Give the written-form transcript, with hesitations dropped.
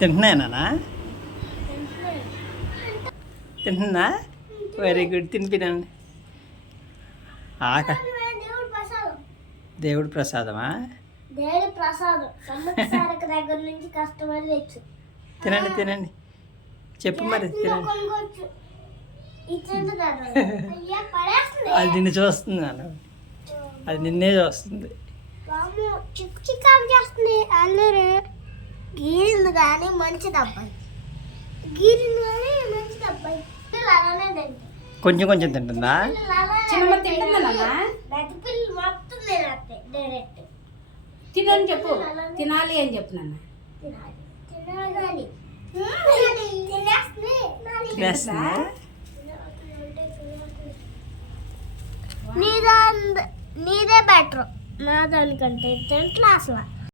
తింటున్నానా? తింటున్నా? Very good, తినిపినండి. దేవుడి ప్రసాదమా? దేవుడి ప్రసాదం దగ్గర నుంచి కష్టపడి తెచ్చు. తినండి తినండి, చెప్పు మరి తినండి. అది నిన్ను చూస్తుంది నాన్న, అది నిన్నే చూస్తుంది. చిక్కు చిక్కు చేస్తుంది. అల్లరు గీరింది కానీ మంచిది అబ్బాయి, గీరింది కానీ మంచిది అబ్బాయి. అలానే తింటాయి. కొంచెం కొంచెం తింటుందా? పిల్లలు మొత్తం తినేస్తాయి డైరెక్ట్. తినని చెప్పు, తినాలి అని చెప్పు నాన్న. నీదే బెటర్ నా దానికంటే తింట్లా అసలు.